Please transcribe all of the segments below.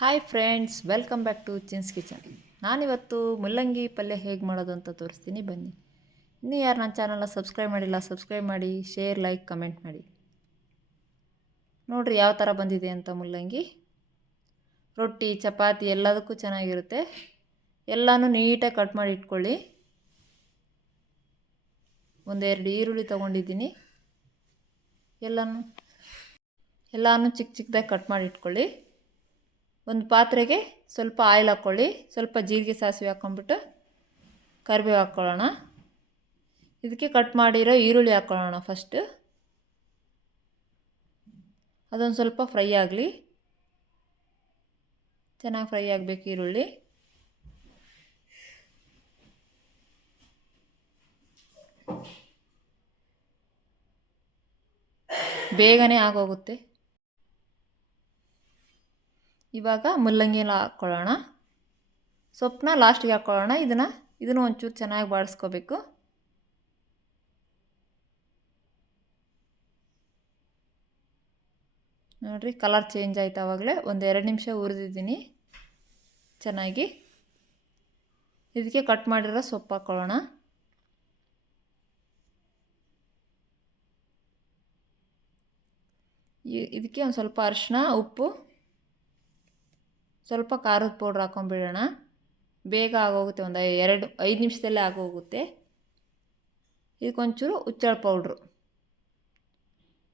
Hi friends welcome back to Chin's kitchen ನಾನಿವತ್ತು ಮುಲ್ಲಂಗಿ ಪಲ್ಯ ಹೇಗೆ ಮಾಡೋದು ಅಂತ ತೋರಿಸ್ತೀನಿ, ಬನ್ನಿ. ಇನ್ನೂ ಯಾರು ನನ್ನ ಚಾನಲ್ನ ಸಬ್ಸ್ಕ್ರೈಬ್ ಮಾಡಿಲ್ಲ ಸಬ್ಸ್ಕ್ರೈಬ್ ಮಾಡಿ ಶೇರ್ ಲೈಕ್ ಕಮೆಂಟ್ ಮಾಡಿ. ನೋಡಿರಿ ಯಾವ ಥರ ಬಂದಿದೆ ಅಂತ ಮುಲ್ಲಂಗಿ. ರೊಟ್ಟಿ, ಚಪಾತಿ ಎಲ್ಲದಕ್ಕೂ ಚೆನ್ನಾಗಿರುತ್ತೆ. ಎಲ್ಲನೂ ನೀಟಾಗಿ ಕಟ್ ಮಾಡಿ ಇಟ್ಕೊಳ್ಳಿ. ಒಂದೆರಡು ಈರುಳ್ಳಿ ತೊಗೊಂಡಿದ್ದೀನಿ. ಎಲ್ಲನೂ ಎಲ್ಲನೂ ಚಿಕ್ಕ ಚಿಕ್ಕದಾಗಿ ಕಟ್ ಮಾಡಿ ಇಟ್ಕೊಳ್ಳಿ. ಒಂದು ಪಾತ್ರೆಗೆ ಸ್ವಲ್ಪ ಆಯಿಲ್ ಹಾಕ್ಕೊಳ್ಳಿ. ಸ್ವಲ್ಪ ಜೀರಿಗೆ ಸಾಸಿವೆ ಹಾಕ್ಕೊಂಡ್ಬಿಟ್ಟು ಕರಿಬೇವು ಹಾಕ್ಕೊಳ್ಳೋಣ. ಇದಕ್ಕೆ ಕಟ್ ಮಾಡಿರೋ ಈರುಳ್ಳಿ ಹಾಕ್ಕೊಳ್ಳೋಣ ಫಸ್ಟು ಅದೊಂದು ಸ್ವಲ್ಪ ಫ್ರೈ ಆಗಲಿ. ಚೆನ್ನಾಗಿ ಫ್ರೈ ಆಗಬೇಕು ಈರುಳ್ಳಿ. ಬೇಗನೆ ಆಗೋಗುತ್ತೆ. ಇವಾಗ ಮುಲ್ಲಂಗಿನ ಹಾಕ್ಕೊಳ್ಳೋಣ. ಸೊಪ್ಪನ್ನ ಲಾಸ್ಟಿಗೆ ಹಾಕ್ಕೊಳ್ಳೋಣ. ಇದನ್ನು ಇದನ್ನು ಒಂಚೂರು ಚೆನ್ನಾಗಿ ಬಾಡಿಸ್ಕೋಬೇಕು ನೋಡಿರಿ ಕಲರ್ ಚೇಂಜ್ ಆಯ್ತು ಆವಾಗಲೇ ಒಂದು ಎರಡು ನಿಮಿಷ ಹುರಿದಿದ್ದೀನಿ ಚೆನ್ನಾಗಿ. ಇದಕ್ಕೆ ಕಟ್ ಮಾಡಿರೋ ಸೊಪ್ಪು ಹಾಕ್ಕೊಳ್ಳೋಣ. ಇದಕ್ಕೆ ಒಂದು ಸ್ವಲ್ಪ ಅರಿಶಿನ ಉಪ್ಪು. ಸ್ವಲ್ಪ ಖಾರದ ಪೌಡ್ರ್ ಹಾಕೊಂಡ್ಬಿಡೋಣ ಬೇಗ ಆಗೋಗುತ್ತೆ ಒಂದು ಎರಡು, ಐದು ನಿಮಿಷದಲ್ಲೇ ಆಗೋಗುತ್ತೆ. ಇದಕ್ಕೊಂಚೂರು ಹುಚ್ಚಳ ಪೌಡ್ರು.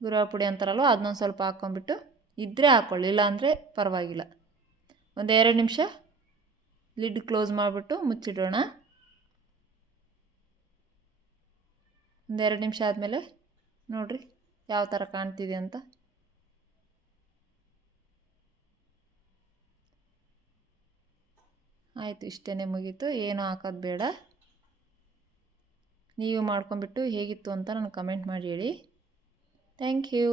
ಗುರುವ ಪುಡಿ ಅಂತಾರಲ್ವ, ಅದನ್ನೊಂದು ಸ್ವಲ್ಪ ಹಾಕ್ಕೊಂಬಿಟ್ಟು ಇದ್ದರೆ ಹಾಕ್ಕೊಳ್ಳಿ ಇಲ್ಲಾಂದರೆ ಪರವಾಗಿಲ್ಲ. ಒಂದು ಎರಡು ನಿಮಿಷ ಲಿಡ್ ಕ್ಲೋಸ್ ಮಾಡಿಬಿಟ್ಟು ಮುಚ್ಚಿಡೋಣ. ಒಂದೆರಡು ನಿಮಿಷ ಆದಮೇಲೆ ನೋಡಿರಿ ಯಾವ ಥರ ಕಾಣ್ತಿದೆ ಅಂತ. ಆಯಿತು ಇಷ್ಟೇ ಮುಗೀತು. ಏನೂ ಹಾಕೋದು ಬೇಡ. ನೀವು ಮಾಡ್ಕೊಂಬಿಟ್ಟು ಹೇಗಿತ್ತು ಅಂತ ನನಗೆ ಕಮೆಂಟ್ ಮಾಡಿ ಹೇಳಿ. Thank you.